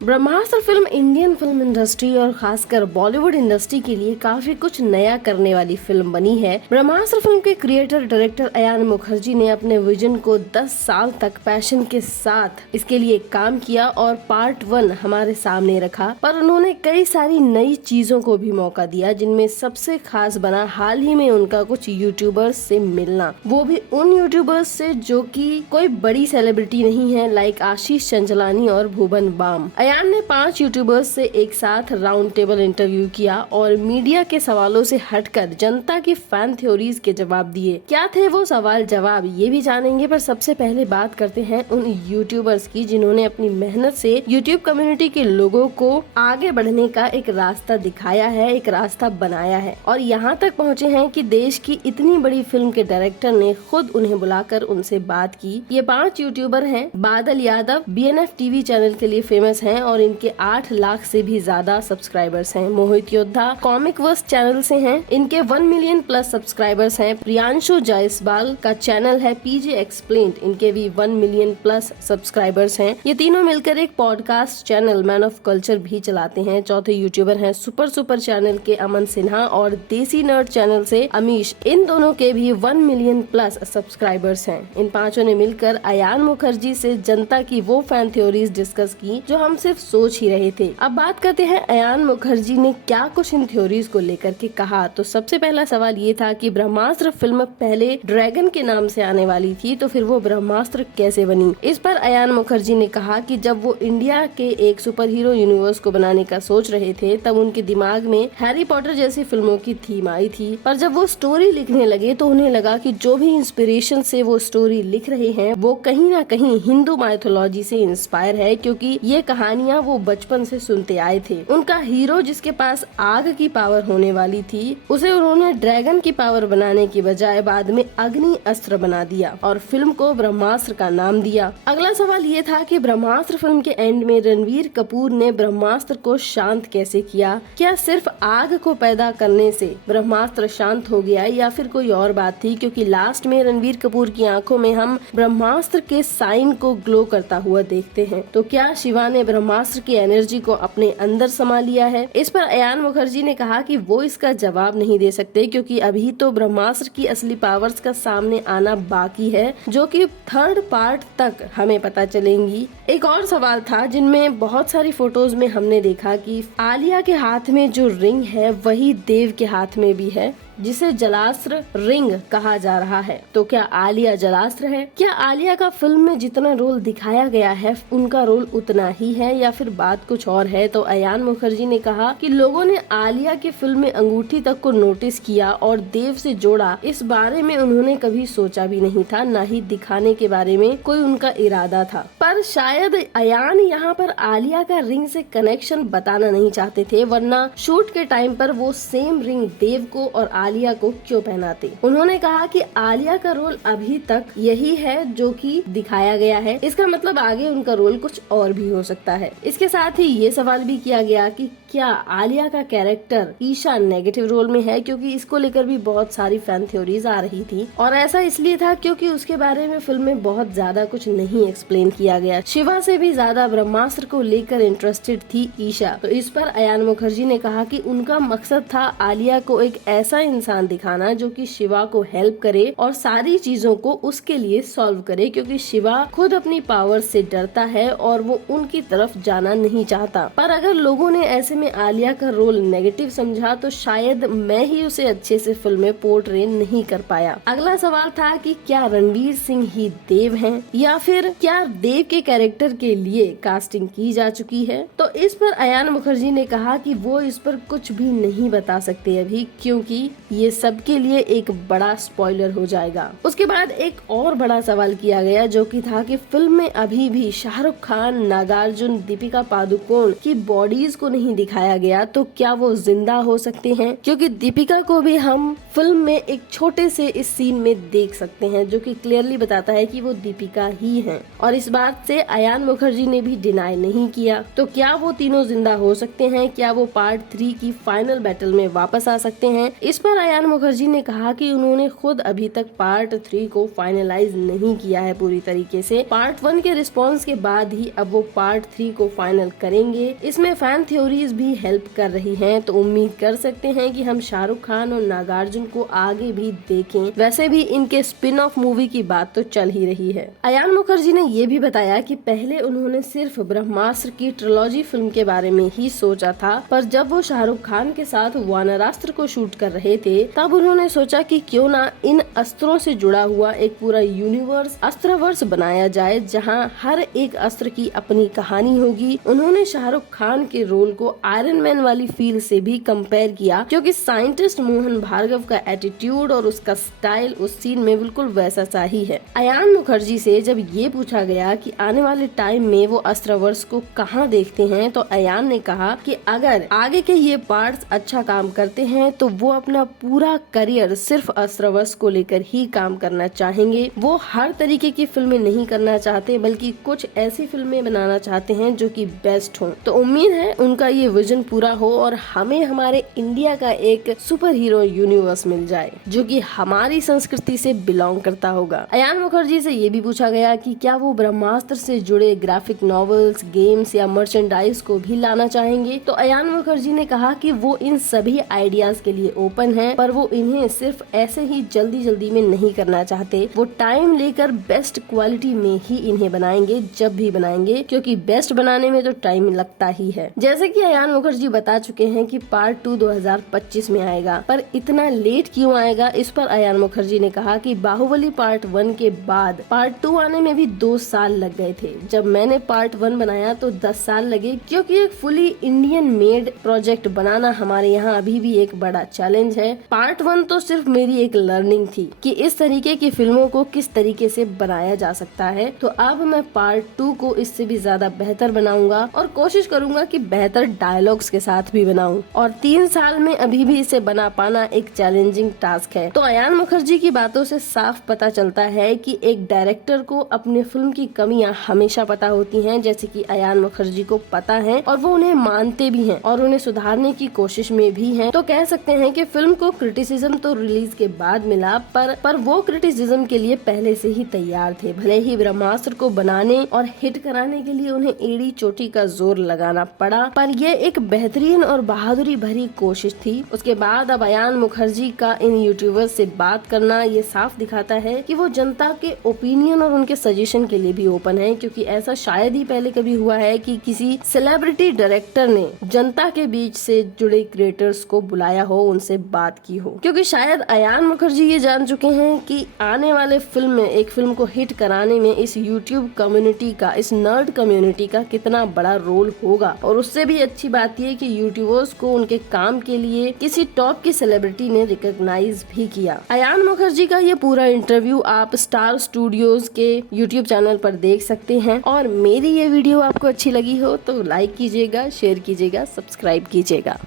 ब्रह्मास्त्र film Indian film industry और खासकर Bollywood industry के लिए काफी कुछ नया करने वाली फिल्म बनी है। ब्रह्मास्त्र फिल्म के क्रिएटर डायरेक्टर अयान मुखर्जी ने अपने विजन को 10 साल तक पैशन के साथ इसके लिए काम किया और पार्ट 1 हमारे सामने रखा, पर उन्होंने कई सारी नई चीजों को भी मौका दिया, जिनमें सबसे खास बना हाल ही में उनका कुछ यूट्यूबर्स से मिलना, वो भी उन यूट्यूबर्स से जो कि कोई बड़ी सेलिब्रिटी नहीं है, लाइक आशीष चंचलानी और भुवन बाम। अयान ने 5 यूट्यूबर्स से एक साथ राउंड टेबल इंटरव्यू किया और मीडिया के सवालों से हटकर जनता की फैन थ्योरीज के जवाब दिए। क्या थे वो सवाल जवाब, ये भी जानेंगे, पर सबसे पहले बात करते हैं उन यूट्यूबर्स की जिन्होंने अपनी मेहनत से यूट्यूब कम्युनिटी के लोगों को आगे बढ़ने का एक रास्ता दिखाया है, एक रास्ता बनाया है और यहाँ तक पहुँचे हैं कि देश की इतनी बड़ी फिल्म के डायरेक्टर ने खुद उन्हें बुलाकर उनसे बात की। ये 5 यूट्यूबर हैं। बादल यादव BNF टीवी चैनल के लिए फेमस हैं और इनके 8 लाख से भी ज्यादा सब्सक्राइबर्स हैं। मोहित योद्धा कॉमिक वर्स चैनल से हैं, इनके 1 मिलियन प्लस सब्सक्राइबर्स हैं। प्रियांशु जायसवाल का चैनल है PJ एक्सप्लेन्ड, इनके भी 1 मिलियन प्लस सब्सक्राइबर्स हैं। ये तीनों मिलकर एक podcast channel man of culture भी चलाते हैं। चौथे यूट्यूबर हैं सुपर चैनल के अमन सिन्हा और देसी नर्ड चैनल से अमीश, इन दोनों के भी 1 मिलियन प्लस सब्सक्राइबर्स हैं। इन 5 ने मिलकर अयान मुखर्जी से जनता की वो फैन थ्योरीज डिस्कस की जो हम सिर्फ सोच ही रहे थे। अब बात करते हैं अयान मुखर्जी ने क्या कुछ इन थ्योरीज को लेकर के कहा। तो सबसे पहला सवाल ये था कि ब्रह्मास्त्र फिल्म पहले ड्रैगन के नाम से आने वाली थी, तो फिर वो ब्रह्मास्त्र कैसे बनी। इस पर अयान मुखर्जी ने कहा कि जब वो इंडिया के एक सुपर हीरो यूनिवर्स को बनाने का सोच रहे थे, तब उनके दिमाग में हैरी पॉटर जैसी फिल्मों की थीम आई थी, पर जब वो स्टोरी लिखने लगे तो उन्हें लगा कि जो भी इंस्पिरेशन से वो स्टोरी लिख रहे हैं वो कहीं ना कहीं हिंदू माइथोलॉजी से इंस्पायर है, क्योंकि ये कहानियाँ वो बचपन से सुनते आए थे। उनका हीरो जिसके पास आग की पावर होने वाली थी, उसे उन्होंने ड्रैगन की पावर बनाने की बजाय बाद में अग्नि अस्त्र बना दिया और फिल्म को ब्रह्मास्त्र का नाम दिया। अगला सवाल ये था कि ब्रह्मास्त्र फिल्म के एंड में रणवीर कपूर ने ब्रह्मास्त्र को शांत कैसे किया। क्या सिर्फ आग को पैदा करने से ब्रह्मास्त्र शांत हो गया या फिर कोई और बात थी, क्योंकि लास्ट में रणवीर कपूर की आंखों में हम ब्रह्मास्त्र के साइन को ग्लो करता हुआ देखते हैं। तो क्या शिवा ने ब्रह्मास्त्र की एनर्जी को अपने अंदर समा लिया है। इस पर अयान मुखर्जी ने कहा कि वो इसका जवाब नहीं दे सकते, क्योंकि अभी तो ब्रह्मास्त्र की असली पावर्स का सामने आना बाकी है, जो कि 3rd पार्ट तक हमें पता चलेंगी। एक और सवाल था जिनमें बहुत सारी फोटोज में हमने देखा कि आलिया के हाथ में जो रिंग है वही देव के हाथ में भी है, जिसे जलास्त्र रिंग कहा जा रहा है। तो क्या आलिया जलास्त्र है? क्या आलिया का फिल्म में जितना रोल दिखाया गया है उनका रोल उतना ही है या फिर बात कुछ और है? तो अयान मुखर्जी ने कहा कि लोगों ने आलिया की फिल्म में अंगूठी तक को नोटिस किया और देव से जोड़ा, इस बारे में उन्होंने कभी सोचा भी नहीं था, न ही दिखाने के बारे में कोई उनका इरादा था। पर शायद अयान यहाँ पर आलिया का रिंग से कनेक्शन बताना नहीं चाहते थे, वरना शूट के टाइम पर वो सेम रिंग देव को और आलिया को क्यों पहनाते। उन्होंने कहा कि आलिया का रोल अभी तक यही है जो कि दिखाया गया है, इसका मतलब आगे उनका रोल कुछ और भी हो सकता है। इसके साथ ही ये सवाल भी किया गया कि क्या आलिया का कैरेक्टर ईशा नेगेटिव रोल में है, क्योंकि इसको लेकर भी बहुत सारी फैन थ्योरीज आ रही थी और ऐसा इसलिए था क्योंकि उसके बारे में फिल्म में बहुत ज्यादा कुछ नहीं एक्सप्लेन किया गया। शिवा से भी ज्यादा ब्रह्मास्त्र को लेकर इंटरेस्टेड थी ईशा। तो इस पर अयान मुखर्जी ने कहा कि उनका मकसद था आलिया को एक ऐसा इंसान दिखाना जो कि शिवा को हेल्प करे और सारी चीजों को उसके लिए सॉल्व करे, क्योंकि शिवा खुद अपनी पावर से डरता है और वो उनकी तरफ जाना नहीं चाहता। पर अगर लोगों ने ऐसे में आलिया का रोल नेगेटिव समझा तो शायद मैं ही उसे अच्छे से फिल्म में पोर्ट्रे नहीं कर पाया। अगला सवाल था कि क्या रणवीर सिंह ही देव हैं या फिर क्या देव के कैरेक्टर के लिए कास्टिंग की जा चुकी है। तो इस पर अयान मुखर्जी ने कहा कि वो इस पर कुछ भी नहीं बता सकते अभी, क्योंकि ये सबके लिए एक बड़ा स्पॉइलर हो जाएगा। उसके बाद एक और बड़ा सवाल किया गया जो कि था कि फिल्म में अभी भी शाहरुख खान, नागार्जुन, दीपिका पादुकोण की बॉडीज को नहीं दिखाया गया, तो क्या वो जिंदा हो सकते हैं, क्योंकि दीपिका को भी हम फिल्म में एक छोटे से इस सीन में देख सकते हैं जो कि क्लियरली बताता है कि वो दीपिका ही हैं। और इस बात से अयान मुखर्जी ने भी डिनाई नहीं किया। तो क्या वो तीनों जिंदा हो सकते हैं? क्या वो पार्ट 3 की फाइनल बैटल में वापस आ सकते हैं? इस पर पर अयान मुखर्जी ने कहा कि उन्होंने खुद अभी तक पार्ट 3 को फाइनलाइज नहीं किया है पूरी तरीके से। पार्ट 1 के रिस्पॉन्स के बाद ही अब वो पार्ट 3 को फाइनल करेंगे। इसमें फैन थ्योरीज भी हेल्प कर रही हैं, तो उम्मीद कर सकते हैं कि हम शाहरुख खान और नागार्जुन को आगे भी देखें। वैसे भी इनके स्पिन ऑफ मूवी की बात तो चल ही रही है। अयान मुखर्जी ने ये भी बताया कि पहले उन्होंने सिर्फ ब्रह्मास्त्र की ट्रिलॉजी फिल्म के बारे में ही सोचा था, पर जब वो शाहरुख खान के साथ वानरास्त्र को शूट कर रहे थे तब उन्होंने सोचा कि क्यों ना इन अस्त्रों से जुड़ा हुआ एक पूरा यूनिवर्स, अस्त्रवर्स बनाया जाए जहां हर एक अस्त्र की अपनी कहानी होगी। उन्होंने शाहरुख खान के रोल को आयरन मैन वाली फील से भी कंपेयर किया, क्योंकि साइंटिस्ट मोहन भार्गव का एटीट्यूड और उसका स्टाइल उस सीन में बिल्कुल वैसा सा ही है। अयान मुखर्जी से जब ये पूछा गया कि आने वाले टाइम में वो अस्त्रवर्स को कहाँ देखते हैं, तो अयान ने कहा कि अगर आगे के ये पार्ट्स अच्छा काम करते हैं तो वो अपना पूरा करियर सिर्फ अस्त्रवर्स को लेकर ही काम करना चाहेंगे। वो हर तरीके की फिल्में नहीं करना चाहते, बल्कि कुछ ऐसी फिल्में बनाना चाहते हैं जो कि बेस्ट हो। तो उम्मीद है उनका ये विजन पूरा हो और हमें हमारे इंडिया का एक सुपर हीरो यूनिवर्स मिल जाए जो कि हमारी संस्कृति से बिलोंग करता होगा। अयान मुखर्जी से ये भी पूछा गया कि क्या वो ब्रह्मास्त्र से जुड़े ग्राफिक नॉवेल्स, गेम्स या मर्चेंडाइज को भी लाना चाहेंगे, तो अयान मुखर्जी ने कहा कि वो इन सभी आइडियाज के लिए ओपन है, पर वो इन्हें सिर्फ ऐसे ही जल्दी में नहीं करना चाहते। वो टाइम लेकर बेस्ट क्वालिटी में ही इन्हें बनाएंगे जब भी बनाएंगे, क्योंकि बेस्ट बनाने में तो टाइम लगता ही है। जैसे कि अयान मुखर्जी बता चुके हैं कि पार्ट 2 2025 में आएगा, पर इतना लेट क्यों आएगा, इस पर अयान मुखर्जी ने कहा कि बाहुबली पार्ट 1 के बाद पार्ट 2 आने में भी 2 साल लग गए थे। जब मैंने पार्ट 1 बनाया तो 10 साल लगे, क्योंकि एक फुली इंडियन मेड प्रोजेक्ट बनाना हमारे यहाँ अभी भी एक बड़ा चैलेंज है। पार्ट 1 तो सिर्फ मेरी एक लर्निंग थी कि इस तरीके की फिल्मों को किस तरीके से बनाया जा सकता है, तो अब मैं पार्ट 2 को इससे भी ज्यादा बेहतर बनाऊंगा और कोशिश करूंगा कि बेहतर डायलॉग्स के साथ भी बनाऊं। और 3 साल में अभी भी इसे बना पाना एक चैलेंजिंग टास्क है। तो अयान मुखर्जी की बातों से साफ पता चलता है कि एक डायरेक्टर को अपने फिल्म की कमियां हमेशा पता होती हैं, जैसे कि अयान मुखर्जी को पता है और वो उन्हें मानते भी हैं और उन्हें सुधारने की कोशिश में भी हैं। तो कह सकते हैं कि फिल्म को क्रिटिसिज्म तो रिलीज के बाद मिला, पर वो क्रिटिसिज्म के लिए पहले से ही तैयार थे। भले ही ब्रह्मास्त्र को बनाने और हिट कराने के लिए उन्हें एड़ी चोटी का जोर लगाना पड़ा, पर ये एक बेहतरीन और बहादुरी भरी कोशिश थी। उसके बाद अब अयान मुखर्जी का इन यूट्यूबर्स से बात करना ये साफ दिखाता है कि वो जनता के ओपिनियन और उनके सजेशन के लिए भी ओपन है, क्योंकि ऐसा शायद ही पहले कभी हुआ है कि किसी सेलिब्रिटी डायरेक्टर ने जनता के बीच से जुड़े क्रिएटर्स को बुलाया हो, उनसे बात की हो। क्योंकि शायद अयान मुखर्जी ये जान चुके हैं कि आने वाले फिल्म में एक फिल्म को हिट कराने में इस यूट्यूब कम्युनिटी का, इस नर्ड कम्युनिटी का कितना बड़ा रोल होगा। और उससे भी अच्छी बात ये कि यूट्यूबर्स को उनके काम के लिए किसी टॉप की सेलिब्रिटी ने रिकॉग्नाइज भी किया। अयान मुखर्जी का ये पूरा इंटरव्यू आप स्टार स्टूडियोज के यूट्यूब चैनल पर देख सकते हैं। और मेरी ये वीडियो आपको अच्छी लगी हो तो लाइक कीजिएगा, शेयर कीजिएगा, सब्सक्राइब कीजिएगा।